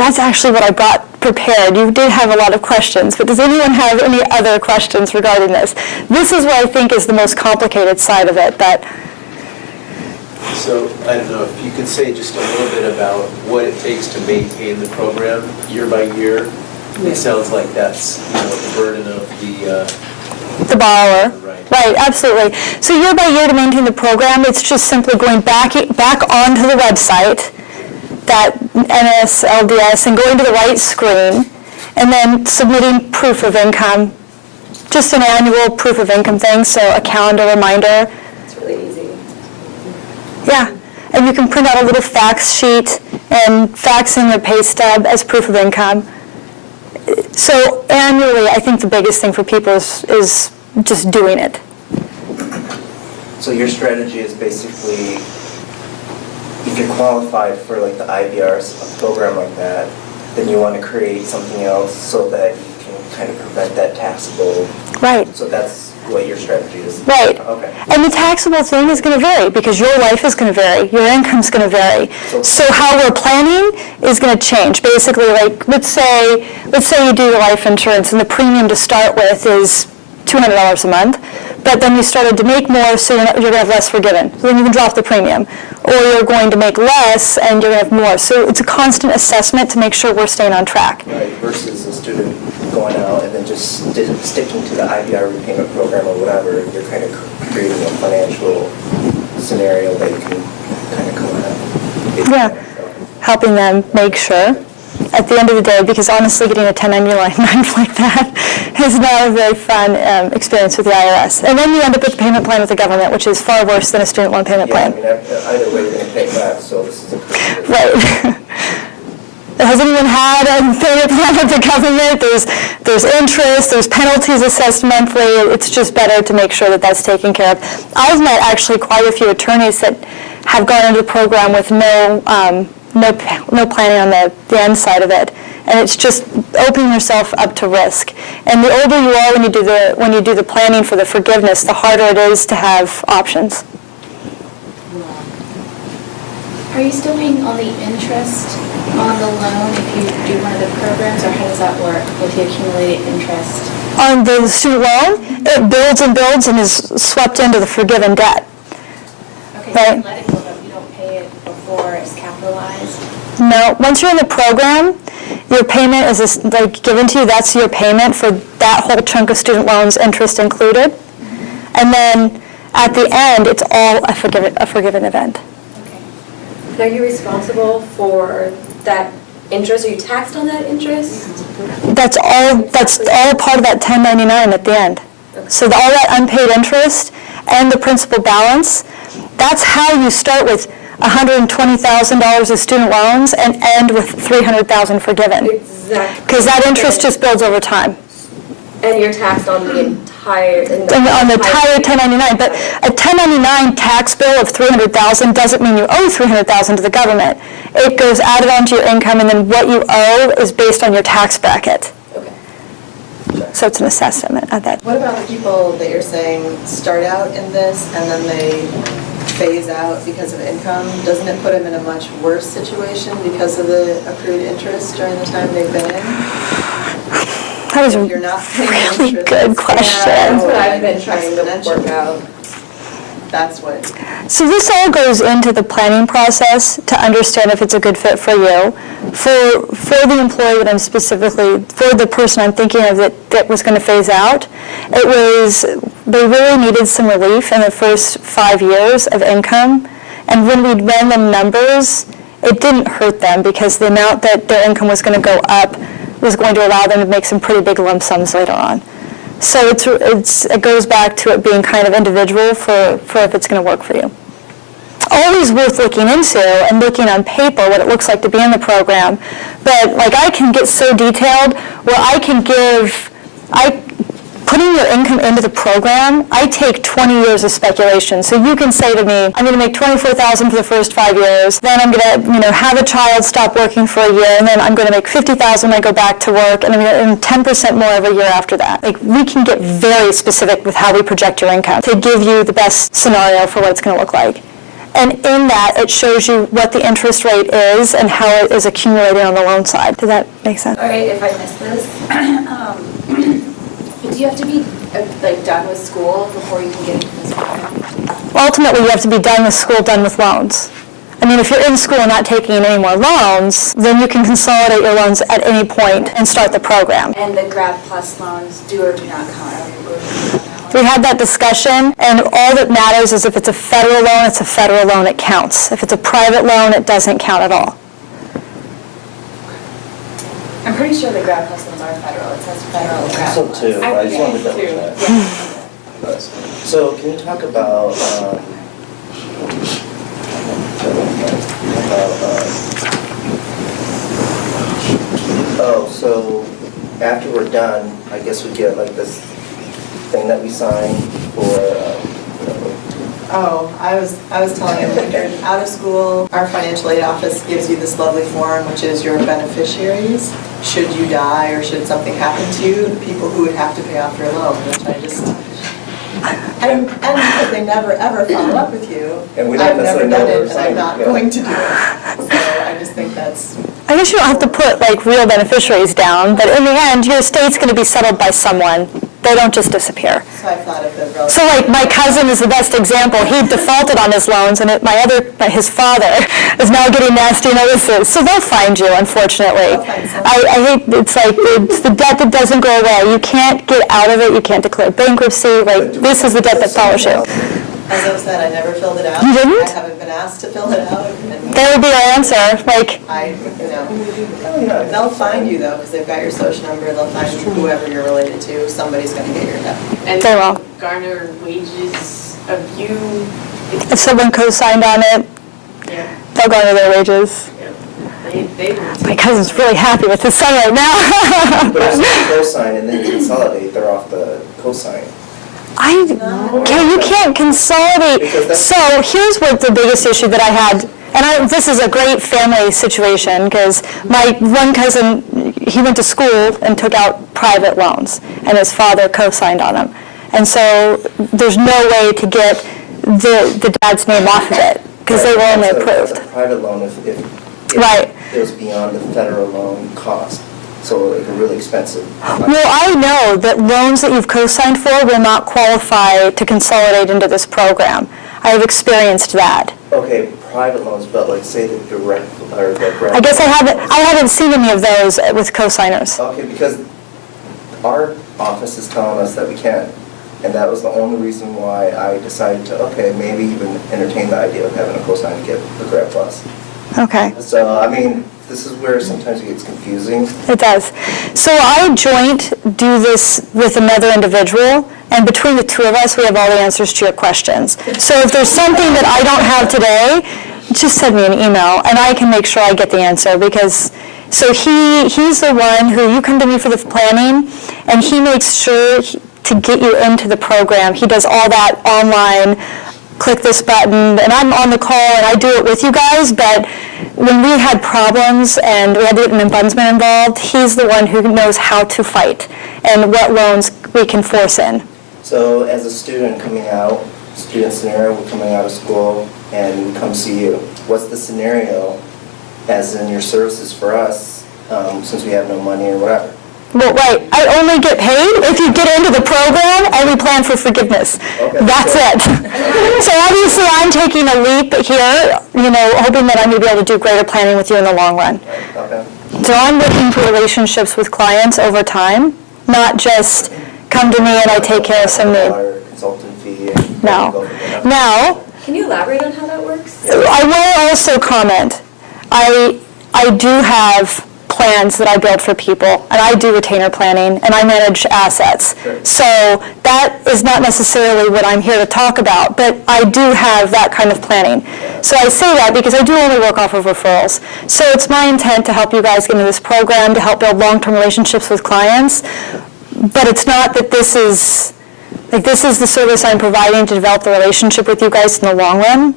That's actually what I brought prepared. You did have a lot of questions, but does anyone have any other questions regarding this? This is what I think is the most complicated side of it. So I don't know if you could say just a little bit about what it takes to maintain the program year by year. It sounds like that's the burden of The borrower. Right, absolutely. So year by year to maintain the program, it's just simply going back onto the website, that NSLDS, and going to the right screen, and then submitting proof of income, just an annual proof of income thing, so a calendar reminder. It's really easy. Yeah, and you can print out a little fax sheet and fax in your pay stub as proof of income. So annually, I think the biggest thing for people is just doing it. So your strategy is basically, if you're qualified for like the IBRs, a program like that, then you want to create something else so that you can kind of prevent that taxable. Right. So that's what your strategy is. Right. Okay. And the taxable thing is going to vary because your life is going to vary, your income's going to vary. So how we're planning is going to change. Basically, like let's say you do your life insurance and the premium to start with is $200 a month, but then you started to make more, so you're going to have less forgiven. So then you can drop the premium. Or you're going to make less and you're going to have more. So it's a constant assessment to make sure we're staying on track. Right, versus a student going out and then just sticking to the IBR repayment program or whatever, you're kind of creating a financial scenario that you can kind of come at. Yeah, helping them make sure. At the end of the day, because honestly getting a 1099 like that is not a very fun experience with the IRS. And then you end up with a payment plan with the government, which is far worse than a student loan payment plan. I mean, either way you're going to pay back, so this is a pretty good. Right. Has anyone had a payment plan with the government? There's interest, there's penalties assessed monthly. It's just better to make sure that that's taken care of. I've met actually quite a few attorneys that have gone into the program with no planning on the end side of it, and it's just opening yourself up to risk. And the older you are when you do the planning for the forgiveness, the harder it is to have options. Are you still paying only interest on the loan if you do one of the programs, or how does that work with the accumulated interest? On the student loan, it builds and builds and is swept into the forgiven debt. Okay, Right. so you let it go, but you don't pay it before it's capitalized? No, once you're in the program, your payment is given to you. That's your payment for that whole chunk of student loans, interest included. And then at the end, it's all a forgiven event. Okay. And are you responsible for that interest? Are you taxed on that interest? That's all part of that 1099 at the end. So all that unpaid interest and the principal balance, that's how you start with $120,000 of student loans and end with $300,000 forgiven. Exactly. Because that interest just builds over time. And you're taxed on the entire... On the entire 1099, but a 1099 tax bill of $300,000 doesn't mean you owe $300,000 to the government. It goes added onto your income, and then what you owe is based on your tax bracket. Okay. So it's an assessment at that. What about the people that you're saying start out in this and then they phase out because of income? Doesn't it put them in a much worse situation because of the accrued interest during the time they've been in? That is a If you're not paying really interest, good question. That's what I've been trying to work out. That's what. So this all goes into the planning process to understand if it's a good fit for you. For the employee that I'm specifically, for the person I'm thinking of that was going to phase out, they really needed some relief in the first 5 years of income. And when we ran the numbers, it didn't hurt them because the amount that their income was going to go up was going to allow them to make some pretty big lump sums later on. So it goes back to it being kind of individual for if it's going to work for you. Always worth looking into and looking on paper what it looks like to be in the program. But like I can get so detailed where putting your income into the program, I take 20 years of speculation. So you can say to me, I'm going to make $24,000 for the first 5 years, then I'm going to have a child stop working for a year, and then I'm going to make $50,000 when I go back to work, and I'm going to earn 10% more every year after that. Like we can get very specific with how we project your income to give you the best scenario for what it's going to look like. And in that, it shows you what the interest rate is and how it is accumulating on the loan side. Does that make sense? All right, if I missed this, do you have to be like done with school before you can get into this program? Ultimately, you have to be done with school, done with loans. I mean, if you're in school and not taking any more loans, then you can consolidate your loans at any point and start the program. And the Grad Plus loans do or do not count? Are we going to that one? We had that discussion, and all that matters is if it's a federal loan, it's a federal loan, it counts. If it's a private loan, it doesn't count at all. I'm pretty sure the Grad Plus loans are federal. It says federal Grad So Plus. too, I just wanted to double too. check. Yeah. So can you talk about, so after we're done, I guess we get like this thing that we sign for, Oh, I was telling him, when you're out of school, our financial aid office gives you this lovely form, which is your beneficiaries. Should you die or should something happen to you, the people who would have to pay off your loan, which I just, and because they never ever follow up with you, And we don't I've never necessarily know done we're it and I'm signing, not yeah. going to do it. So I just think that's, I guess you don't have to put like real beneficiaries down, but in the end, your estate's going to be settled by someone. They don't just disappear. so I thought of the relative. So like my cousin is the best example. He defaulted on his loans, and his father is now getting nasty notices. So they'll find you, unfortunately. They'll find someone. I hate, it's the debt that doesn't go away. You can't get out of it. You can't declare bankruptcy. Like, this is the debt that follows you. As I've said, I never filled it out. You didn't? I haven't been asked to fill it out. And That would be our answer. Like, they'll find you though, because they've got your social number, they'll find whoever you're related to, somebody's gonna get your debt. And They will. garner wages of you. if someone co-signed on it, Yeah, they'll go into their wages. yeah. They will My take cousin's really happy with his son right now. but if you co-sign and then you consolidate, they're off the co-sign. You can't consolidate. Because that's- So here's what the biggest issue that I had, and this is a great family situation, because my one cousin, he went to school and took out private loans, and his father co-signed on them. And so there's no way to get the dad's name off of it, because they were only That's approved. a private loan if Right. it was beyond the federal loan cost, so like a really expensive. Well, I know that loans that you've co-signed for will not qualify to consolidate into this program. I have experienced that. Okay, private loans, but like say the direct, or the grant. I guess I haven't seen any of those with co-signers. Okay, because our office is telling us that we can, and that was the only reason why I decided to, okay, maybe even entertain the idea of having a cosign to get the Grad Plus. Okay. So, I mean, this is where sometimes it gets confusing. It does. So I joint do this with another individual, and between the two of us, we have all the answers to your questions. So if there's something that I don't have today, just send me an email, and I can make sure I get the answer, because, so he's the one who, you come to me for the planning, and he makes sure to get you into the program. He does all that online, click this button, and I'm on the call and I do it with you guys, but when we had problems and we had to get an ombudsman involved, he's the one who knows how to fight and what loans we can force in. So as a student coming out, student scenario, we're coming out of school and we come see you. What's the scenario as in your services for us, since we have no money or whatever? Well, right, I only get paid if you get into the program and we plan for forgiveness. Okay. That's it. So obviously, I'm taking a leap here, hoping that I'm going to be able to do greater planning with you in the long run. Okay. So I'm looking for relationships with clients over time, not just come to me and I take care of some need. Our consultant fee and No. go from there. Now, Can you elaborate on how that works? I will also comment, I do have plans that I build for people, and I do retainer planning, and I manage assets. Sure. So that is not necessarily what I'm here to talk about, but I do have that kind of planning. So I say that because I do only work off of referrals. So it's my intent to help you guys get into this program, to help build long-term relationships with clients, but it's not that this is the service I'm providing to develop the relationship with you guys in the long run.